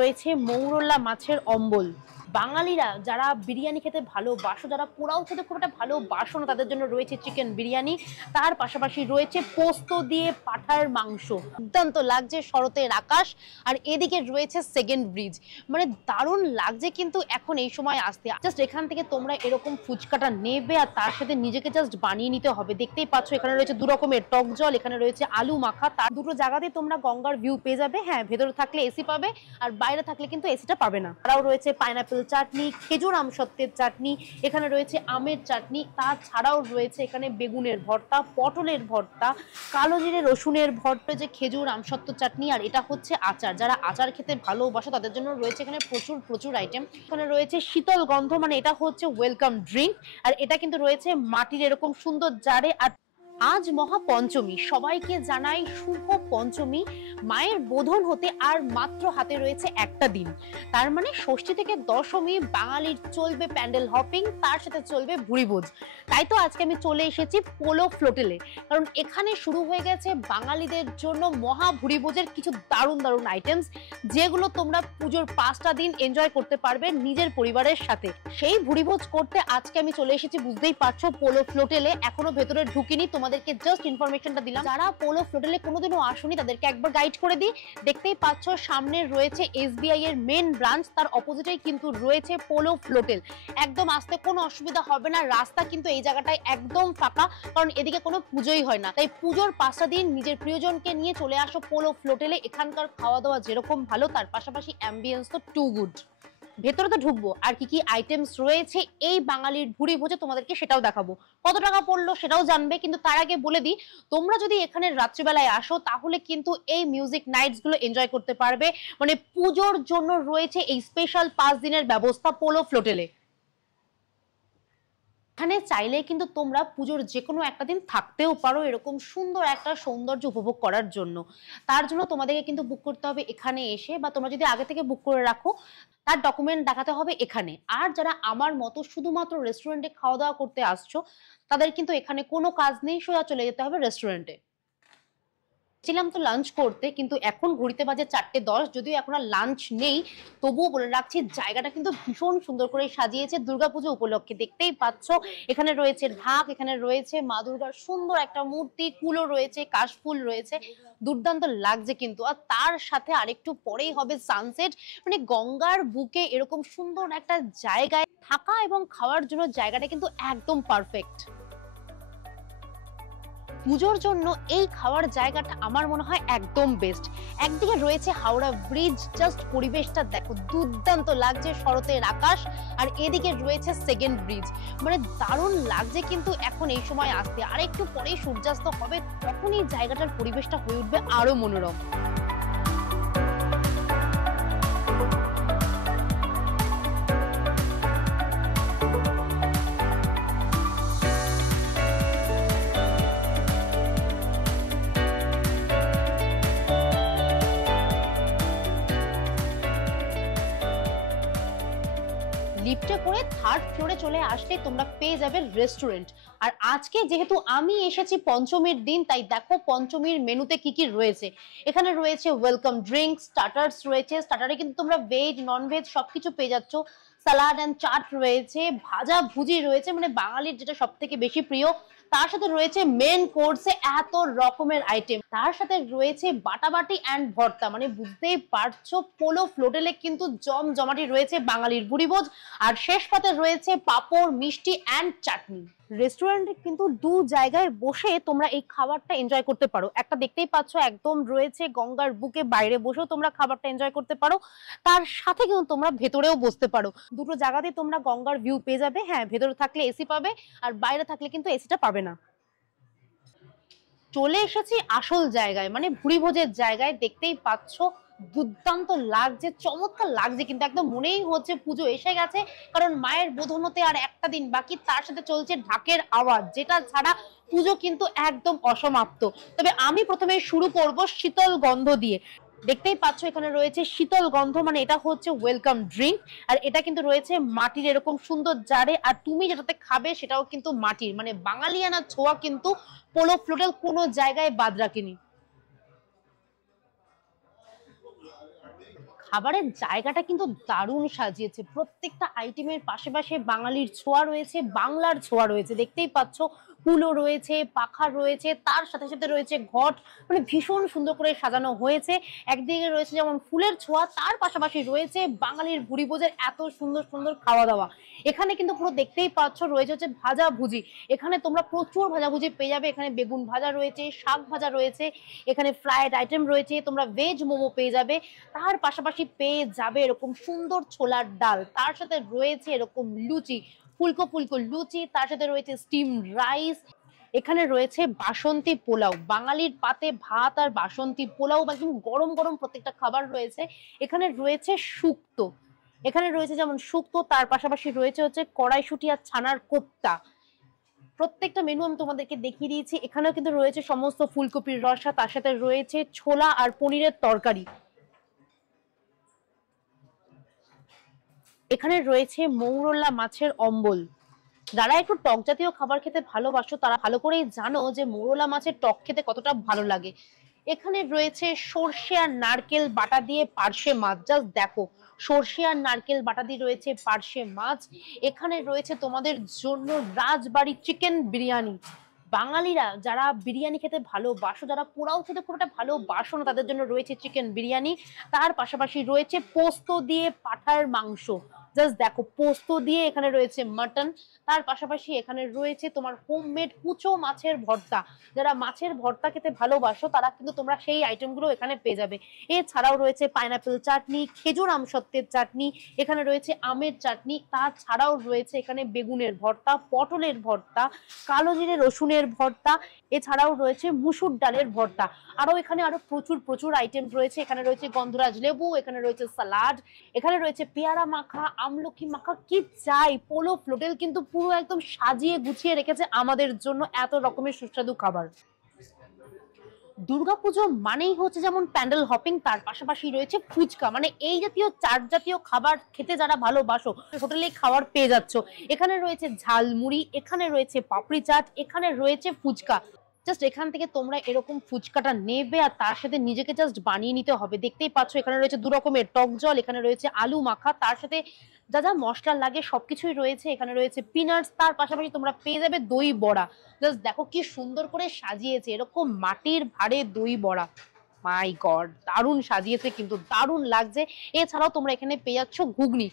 রয়েছে মৌরলা মাছের অম্বল। বাঙালিরা যারা বিরিয়ানি খেতে ভালোবাসো, যারা পোলাও খেতে খুব একটা ভালোবাসো না, তাদের জন্য রয়েছে চিকেন বিরিয়ানি। তার পাশাপাশি রয়েছে পোস্ত দিয়ে পাঠার মাংস, দুর্দান্ত লাগছে শরতের আকাশ। আর এদিকে রয়েছে সেকেন্ড ব্রিজ, মানে দারুণ লাগছে কিন্তু এখন এই সময় আসতে। জাস্ট এখান থেকে তোমরা এরকম ফুচকাটা নেবে আর তার সাথে নিজেকে জাস্ট বানিয়ে নিতে হবে। দেখতেই পাচ্ছ এখানে রয়েছে দু রকমের টক জল, এখানে রয়েছে আলু মাখা। তার দুটো জায়গাতে তোমরা গঙ্গার ভিউ পেয়ে যাবে। হ্যাঁ, ভেতরে থাকলে এসি পাবে আর বাইরে থাকলে কিন্তু এসিটা পাবে না। তারাও রয়েছে পাইনাপেল চাটনি, খেজুর আমসত্ত্বের চাটনি, এখানে রয়েছে আমের চাটনি, তাছাড়াও রয়েছে এখানে বেগুনের ভর্তা, পটলের ভর্তা, কালো জিরে রসুনের ভর্তা, যে খেজুর আমসত্ত্ব চাটনি, আর এটা হচ্ছে আচার। যারা আচার খেতে ভালোবাসো তাদের জন্য রয়েছে এখানে প্রচুর প্রচুর আইটেম। এখানে রয়েছে শীতল গন্ধ, মানে এটা হচ্ছে ওয়েলকাম ড্রিঙ্ক, আর এটা কিন্তু রয়েছে মাটির এরকম সুন্দর জারে। আর আজ মহাপঞ্চমী, সবাইকে জানাই শুভ পঞ্চমী। মায়ের বোধন হতে আর মাত্র হাতে রয়েছে একটা দিন, তার মানে ষষ্ঠী থেকে দশমী বাঙালির চলবে প্যান্ডেল হপিং, তার সাথে চলবে ভুরিভোজ। তাই তো আজকে আমি চলে এসেছি পোলো ফ্লোটেলে, কারণ এখানে শুরু হয়ে গেছে বাঙালিদের জন্য মহা ভুরিভোজের কিছু দারুণ দারুণ আইটেমস, যেগুলো তোমরা পুজোর 5টা দিন এনজয় করতে পারবে নিজের পরিবারের সাথে। সেই ভুরিভোজ করতে আজকে আমি চলে এসেছি, বুঝতেই পারছো, পোলো ফ্লোটেলে। এখনো ভেতরে ঢুকিনি, তোমাদেরকে জাস্ট ইনফরমেশনটা দিলাম। যারা পোলো ফ্লোটেলে কোনোদিনও আসেনি তাদেরকে একবার গাইড করে দিই। দেখতেই পাচ্ছ সামনে রয়েছে এসবিআই এর মেন ব্রাঞ্চ, তার অপোজিটেই কিন্তু রয়েছে পোলো ফ্লোটেল। একদম আসতে কোনো অসুবিধা হবে না, রাস্তা কিন্তু এই জায়গাটায় একদম ফাঁকা, কারণ এদিকে কোনো পুজোই হয় না। তাই পুজোর 5টা দিন নিজের প্রিয়জনকে নিয়ে চলে আসো পোলো ফ্লোটেলে। এখানকার খাওয়া দাওয়া যেরকম ভালো, তার পাশাপাশি অ্যাম্বিয়েন্স তো টু গুড। ভেতরে তো ঢুকবো, আর কি কি আইটেমস রয়েছে এই বাঙালির ভুরি ভোজে তোমাদেরকে সেটাও দেখাবো। কত টাকা পড়লো সেটাও জানবে, কিন্তু তার আগে বলে দিই, তোমরা যদি এখানে রাত্রিবেলায় আসো তাহলে কিন্তু এই মিউজিক নাইটস গুলো এনজয় করতে পারবে। মানে পুজোর জন্য রয়েছে এই স্পেশাল 5 দিনের ব্যবস্থা পোলো ফ্লোটেলে। এখানে চাইলে কিন্তু তোমরা পুজোর যে কোনো একটা দিন থাকতেও পারো, এরকম সুন্দর একটা সৌন্দর্য উপভোগ করার জন্য। তার জন্য তোমাদেরকে কিন্তু বুক করতে হবে এখানে এসে, বা তোমরা যদি আগে থেকে বুক করে রাখো তার ডকুমেন্ট দেখাতে হবে এখানে। আর যারা আমার মতো শুধুমাত্র রেস্টুরেন্টে খাওয়া দাওয়া করতে আসছো, তাদের কিন্তু এখানে কোনো কাজ নেই, সোজা চলে যেতে হবে রেস্টুরেন্টে। ছিলাম তো লাঞ্চ করতে, কিন্তু এখন ঘড়িতে বাজে 4:10, যদিও এখন আর লাঞ্চ নেই, তবুও বলে রাখছি জায়গাটা কিন্তু ভীষণ সুন্দর করে সাজিয়েছে দুর্গাপুজো উপলক্ষে। দেখতেই পাচ্ছ এখানে রয়েছে ঢাক, এখানে রয়েছে মা দুর্গার সুন্দর একটা মূর্তি, কুলো রয়েছে, কাশফুল রয়েছে, দুর্দান্ত লাগছে কিন্তু। আর তার সাথে আরেকটু পরেই হবে সানসেট, মানে গঙ্গার বুকে এরকম সুন্দর একটা জায়গায় থাকা এবং খাওয়ার জন্য জায়গাটা কিন্তু একদম পারফেক্ট। পুজোর জন্য এই খাওয়ার জায়গাটা আমার মনে হয় একদম বেস্ট। একদিকে রয়েছে হাওড়া ব্রিজ, জাস্ট পরিবেশটা দেখো, দুর্দান্ত লাগছে শরতের আকাশ। আর এদিকে রয়েছে সেকেন্ড ব্রিজ, মানে দারুণ লাগছে কিন্তু এখন এই সময় আসতে। আর একটু পরেই সূর্যাস্ত হবে, তখন এই জায়গাটার পরিবেশটা হয়ে উঠবে আরো মনোরম। লিফটে করে 3rd ফ্লোরে চলে আসলে তোমরা পেয়ে যাবে রেস্টুরেন্ট। আর আজকে যেহেতু আমি এসেছি পঞ্চমীর দিন, তাই দেখো পঞ্চমীর মেনুতে কি কি রয়েছে। এখানে রয়েছে ওয়েলকাম ড্রিঙ্ক, স্টার্টার্স রয়েছে, স্টার্টারে কিন্তু তোমরা ভেজ নন ভেজ সবকিছু পেয়ে যাচ্ছ। সালাড এন্ড চাট রয়েছে, ভাজা ভুজি রয়েছে, মানে বাঙালির যেটা সব থেকে বেশি প্রিয়। তার সাথে রয়েছে মেন কোর্সে এত রকমের আইটেম, তার সাথে রয়েছে বাটাবাটি এন্ড ভর্তা, মানে বুঝতেই পারছো পোলো ফ্লোটেলে কিন্তু জমজমাটি রয়েছে বাঙালির ভুরিভোজ। আর শেষ পাতে রয়েছে পাঁপড়, মিষ্টি এন্ড চাটনি। রেস্টুরেন্টে কিন্তু দু জায়গায় বসে তোমরা এই খাবারটা এনজয় করতে পারো। একটা দেখতেই পাচ্ছ একদম রয়েছে গঙ্গার বুকে, বাইরে বসেও তোমরা খাবারটা এনজয় করতে পারো, তার সাথে কিন্তু তোমরা ভেতরেও বসতে পারো। দুটো জায়গাতে তোমরা গঙ্গার ভিউ পেয়ে যাবে। হ্যাঁ, ভেতরে থাকলে এসি পাবে আর বাইরে থাকলে কিন্তু এসিটা পাবে না। চলে এসেছি আসল জায়গায়, মানে ভুরিভোজের জায়গায়। দেখতেই পাচ্ছ দুর্দান্ত লাগছে, চমৎকার লাগছে, কিন্তু একদম মনেই হচ্ছে পুজো এসে গেছে, কারণ মায়ের বোধন হতে আর একটা দিন বাকি, তার সাথে চলছে ঢাকের আওয়াজ, যেটা ছাড়া পুজো কিন্তু একদম অসমাপ্ত। তবে আমি প্রথমে শুরু করব শীতল গন্ধ দিয়ে। দেখতেই পাচ্ছ এখানে রয়েছে শীতল গন্ধ, মানে এটা হচ্ছে ওয়েলকাম ড্রিঙ্ক। আর এটা কিন্তু রয়েছে মাটির এরকম সুন্দর জারে, আর তুমি যেটাতে খাবে সেটাও কিন্তু মাটির, মানে বাঙালিয়ানা ছোঁয়া কিন্তু পোলো ফ্লোটেল কোনো জায়গায় বাদ রাখেনি। খাবারের জায়গাটা কিন্তু দারুণ সাজিয়েছে। প্রত্যেকটা আইটেমের পাশে পাশে বাঙালির ছোঁয়া রয়েছে, বাংলার ছোঁয়া রয়েছে। দেখতেই পাচ্ছ কুলো রয়েছে, পাখা রয়েছে, তার সাথে সাথে রয়েছে ঘট। মানে ভীষণ সুন্দর করে সাজানো হয়েছে। একদিকে রয়েছে যেমন ফুলের ছোঁয়া, তার পাশাপাশি রয়েছে বাঙালির ভুরিভোজের এত সুন্দর সুন্দর খাওয়া দাওয়া। এখানে কিন্তু পুরো দেখতেই পাচ্ছ রয়েছে হচ্ছে ভাজাভুজি। এখানে তোমরা প্রচুর ভাজাভুজি পেয়ে যাবে। এখানে বেগুন ভাজা রয়েছে, শাক ভাজা রয়েছে, এখানে ফ্রাইড আইটেম রয়েছে, তোমরা ভেজ মোমো পেয়ে যাবে। তার পাশাপাশি পেয়ে যাবে এরকম সুন্দর ছোলার ডাল, তার সাথে রয়েছে এরকম লুচি, ফুলকো ফুলকো লুচি, তার সাথে রয়েছে স্টিম রাইস। এখানে রয়েছে বাসন্তী পোলাও, বাঙালির পাতে ভাত আর বাসন্তী পোলাও, একদম গরম গরম প্রত্যেকটা খাবার রয়েছে। এখানে রয়েছে শুক্তো, এখানে রয়েছে যেমন শুক্তো, তার পাশাপাশি রয়েছে হচ্ছে কড়াইশুঁটি আর ছানার কোপ্তা। প্রত্যেকটা মেনু আমি তোমাদেরকে দেখিয়ে দিয়েছি। এখানেও কিন্তু রয়েছে সমস্ত ফুলকপির রসা, তার সাথে রয়েছে ছোলা আর পনিরের তরকারি। এখানে রয়েছে মৌরলা মাছের অম্বল। যারা একটু টক জাতীয় খাবার খেতে ভালোবাসো তারা ভালো করেই জানো যে মৌরলা মাছের টক খেতে কতটা ভালো লাগে। এখানে রয়েছে সর্ষে আর নারকেল বাটা দিয়ে পার্শে মাছ, জাস্ট দেখো, সর্ষে আর নারকেল বাটা দিয়ে রয়েছে পার্শে মাছ। এখানে রয়েছে তোমাদের জন্য রাজবাড়ি চিকেন বিরিয়ানি। বাঙালিরা যারা বিরিয়ানি খেতে ভালোবাসো, যারা পোলাও খেতে খুব একটা ভালোবাসো না, তাদের জন্য রয়েছে চিকেন বিরিয়ানি। তার পাশাপাশি রয়েছে পোস্ত দিয়ে পাঠার মাংস, জাস্ট দেখো, পোস্ত দিয়ে এখানে রয়েছে মাটন। তার পাশাপাশি এখানে রয়েছে তোমার হোমমেড কুচো মাছের ভর্তা। যারা মাছের ভর্তা খেতে ভালোবাসো তারা কিন্তু তোমরা সেই আইটেমগুলো এখানে পেয়ে যাবে। এছাড়াও রয়েছে পাইনাপেল চাটনি, খেজুর আমসত্ত্বের চাটনি, এখানে রয়েছে আমের চাটনি, তাছাড়াও রয়েছে এখানে বেগুনের ভর্তা, পটলের ভর্তা, কালো জিরে রসুনের ভর্তা, এছাড়াও রয়েছে মুসুর ডালের ভর্তা। এখানে আরো প্রচুর প্রচুর আইটেম রয়েছে। এখানে রয়েছে গন্ধরাজ লেবু, এখানে রয়েছে সালাড, এখানে রয়েছে পেয়ারা মাখা, আমলকি মাখা, কি চাই। পোলো ফ্লোটেল কিন্তু পুরো একদম সাজিয়ে গুছিয়ে রেখেছে আমাদের জন্য এত রকমের সুস্বাদু খাবার। দুর্গাপুজো মানেই হচ্ছে যেমন প্যান্ডেল হপিং, তার পাশাপাশি রয়েছে ফুচকা। মানে এই জাতীয় চাট জাতীয় খাবার খেতে যারা ভালোবাসো হোটেলে খাবার পেয়ে যাচ্ছ। এখানে রয়েছে ঝালমুড়ি, এখানে রয়েছে পাপড়ি চাট, এখানে রয়েছে ফুচকা। জাস্ট এখান থেকে তোমরা এরকম ফুচকাটা নেবে আর তার সাথে নিজেকে জাস্ট বানিয়ে নিতে হবে। দেখতেই পাচ্ছ এখানে রয়েছে দু রকমের টক জল, এখানে রয়েছে আলু মাখা, তার সাথে যা যা মশলা লাগে সবকিছুই রয়েছে। এখানে রয়েছে পিনাটস, তার পাশাপাশি তোমরা পেয়ে যাবে দই বড়া। জাস্ট দেখো কি সুন্দর করে সাজিয়েছে, এরকম মাটির ভাঁড়ে দই বড়া। মাই গড, দারুণ সাজিয়েছে, কিন্তু দারুণ লাগছে। এছাড়াও তোমরা এখানে পেয়ে যাচ্ছ ঘুগনি।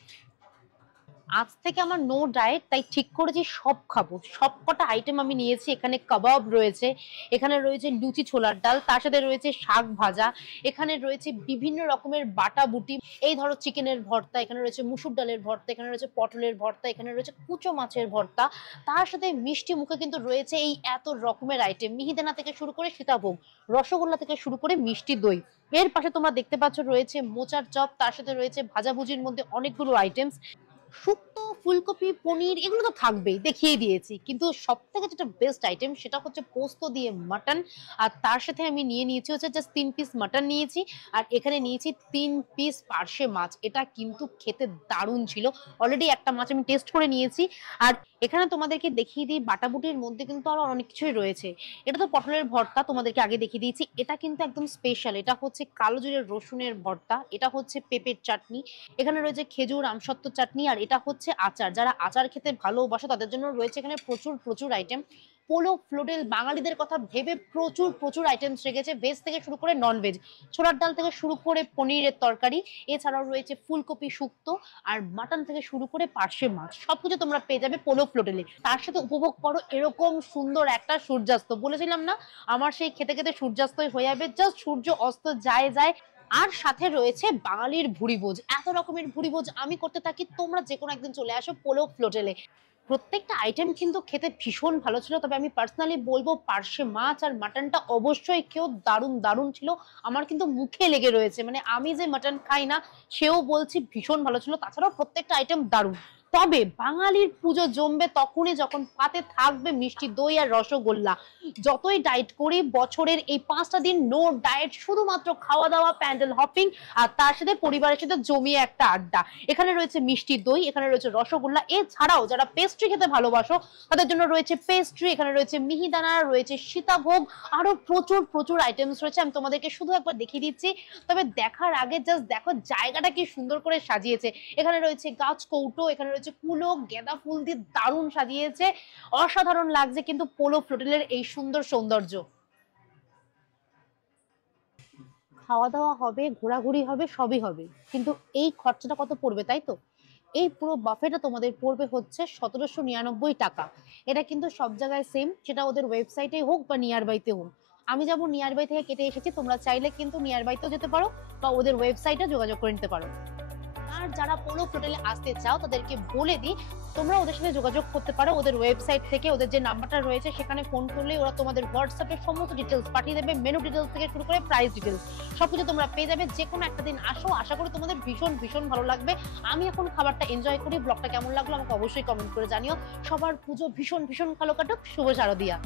আজ থেকে আমার নো ডায়েট, তাই ঠিক করেছি সব খাবো। সব কটা আইটেম আমি নিয়েছি। এখানে কাবাব রয়েছে, এখানে রয়েছে লুচি ছোলার ডাল, তার সাথে রয়েছে শাক ভাজা, এখানে রয়েছে বিভিন্ন রকমের বাটা বুটি, এই ধরো চিকেনের ভর্তা, এখানে রয়েছে মুসুর ডালের ভর্তা, এখানে রয়েছে পটলের ভর্তা, এখানে রয়েছে কুচো মাছের ভর্তা। তার সাথে মিষ্টি মুখে কিন্তু রয়েছে এই এত রকমের আইটেম, মিহিদানা থেকে শুরু করে সীতাভোগ, রসগোল্লা থেকে শুরু করে মিষ্টি দই। এর পাশে তোমরা দেখতে পাচ্ছ রয়েছে মোচার চপ, তার সাথে রয়েছে ভাজাভুজির মধ্যে অনেকগুলো আইটেমস। শুক্তো, ফুলকপি, পনির, এগুলো তো থাকবেই, দেখিয়ে দিয়েছি। কিন্তু সব থেকে যেটা বেস্ট আইটেম সেটা হচ্ছে পোস্ত দিয়ে মাটন। আর তার সাথে আমি নিয়ে নিয়েছি হচ্ছে জাস্ট 3 পিস মাটন নিয়েছি, আর এখানে নিয়েছি 3 পিস পার্শে মাছ। এটা কিন্তু খেতে দারুণ ছিল। অলরেডি একটা মাছ আমি টেস্ট করে নিয়েছি। আর এখানে তোমাদেরকে দেখিয়ে দিই বাটাবুটির মধ্যে কিন্তু আরো অনেক কিছুই রয়েছে। এটা তো পটলের ভর্তা, তোমাদেরকে আগে দেখিয়ে দিয়েছি। এটা কিন্তু একদম স্পেশাল, এটা হচ্ছে কালো জিরে রসুনের ভর্তা, এটা হচ্ছে পেঁপের চাটনি, এখানে রয়েছে খেজুর আমসত্ত্ব চাটনি, আর এটা হচ্ছে আচার। যারা আচার খেতে ভালোবাসো তাদের জন্য রয়েছে এখানে প্রচুর প্রচুর আইটেম। পোলো ফ্লোটেল বাঙালিদের কথা ভেবে প্রচুর প্রচুর আইটেমস রেখেছে, ভেজ থেকে শুরু করে নন ভেজ, ছোলার ডাল থেকে শুরু করে পনিরের তরকারি, এছাড়াও রয়েছে ফুলকপি শুক্তো, আর মাটন থেকে শুরু করে পার্শে মাছ। সবকিছু তোমরা পেয়ে যাবে পোলো ফ্লোটেলে। তার সাথে উপভোগ করো এরকম সুন্দর একটা সূর্যাস্ত। বলেছিলাম না আমার সেই খেতে খেতে সূর্যাস্তই হয়ে যাবে, জাস্ট সূর্য অস্ত যায় যায়। আর সাথে রয়েছে বাঙালির ভুরিভোজ। এত রকমের ভুরিভোজ আমি করতে থাকি, তোমরা যে কোনো একদিন চলে আসো পোলো ফ্লোটেলে। প্রত্যেকটা আইটেম কিন্তু খেতে ভীষণ ভালো ছিল, তবে আমি পার্সোনালি বলবো পার্শে মাছ আর মাটনটা অবশ্যই কেউ দারুণ দারুণ ছিল। আমার কিন্তু মুখে লেগে রয়েছে, মানে আমি যে মাটন খাই না সেও বলছি ভীষণ ভালো ছিল। তাছাড়াও প্রত্যেকটা আইটেম দারুণ। তবে বাঙালির পুজো জমবে তখনই যখন পাতে থাকবে মিষ্টি দই আর রসগোল্লা। যতই ডায়েট করি, বছরের এই 5টা দিন নো ডায়েট, শুধুমাত্র খাওয়া দাওয়া, প্যান্ডেল হপিং, আর তার সাথে পরিবারের সাথে জমিয়ে একটা আড্ডা। এখানে রয়েছে মিষ্টি দই, এখানে রয়েছে রসগোল্লা, এছাড়াও যারা পেস্ট্রি খেতে ভালোবাসো তাদের জন্য রয়েছে পেস্ট্রি, এখানে রয়েছে মিহিদানা, রয়েছে সীতাভোগ, আরো প্রচুর প্রচুর আইটেমস রয়েছে। আমি তোমাদেরকে শুধু একবার দেখিয়ে দিচ্ছি, তবে দেখার আগে জাস্ট দেখো জায়গাটা কি সুন্দর করে সাজিয়েছে। এখানে রয়েছে গাছ কৌটো, এখানে রয়েছে কুলো, গেঁদা ফুল দিয়ে দারুণ সাজিয়েছে, অসাধারণ লাগছে কিন্তু পোলো ফ্লোটেলের এই সুন্দর সৌন্দর্য। খাওয়া দাওয়া হবে, ঘোরাঘুরি হবে, সবই হবে, কিন্তু এই খরচাটা কত পড়বে তাই তো? এই পুরো বাফেটা তোমাদের পড়বে হচ্ছে 1799 টাকা। এটা কিন্তু সব জায়গায় সেম, সেটা ওদের ওয়েবসাইটে হোক বা নিয়ার বাইতে হোক। আমি যাবো নিয়ার বাই থেকে কেটে এসেছি, তোমরা চাইলে কিন্তু নিয়ার বাইতেও যেতে পারো বা ওদের ওয়েবসাইটে যোগাযোগ করে নিতে পারো। আর যারা পোলো হোটেলে আসতে চাও তাদেরকে বলে দিই, তোমরা ওদের সাথে যোগাযোগ করতে পারো ওদের ওয়েবসাইট থেকে। ওদের যে নাম্বারটা রয়েছে সেখানে ফোন করলে ওরা তোমাদের হোয়াটসঅ্যাপে সমস্ত ডিটেলস পাঠিয়ে দেবে, মেনু ডিটেলস থেকে শুরু করে প্রাইস ডিটেলস সবকিছু তোমরা পেয়ে যাবে। যে কোনো একটা দিন আসো, আশা করি তোমাদের ভীষণ ভীষণ ভালো লাগবে। আমি এখন খাবারটা এনজয় করি, ব্লগটা কেমন লাগলো আমাকে অবশ্যই কমেন্ট করে জানিও। সবার পুজো ভীষণ ভীষণ ভালো কাটুক, শুভ শারদিয়া।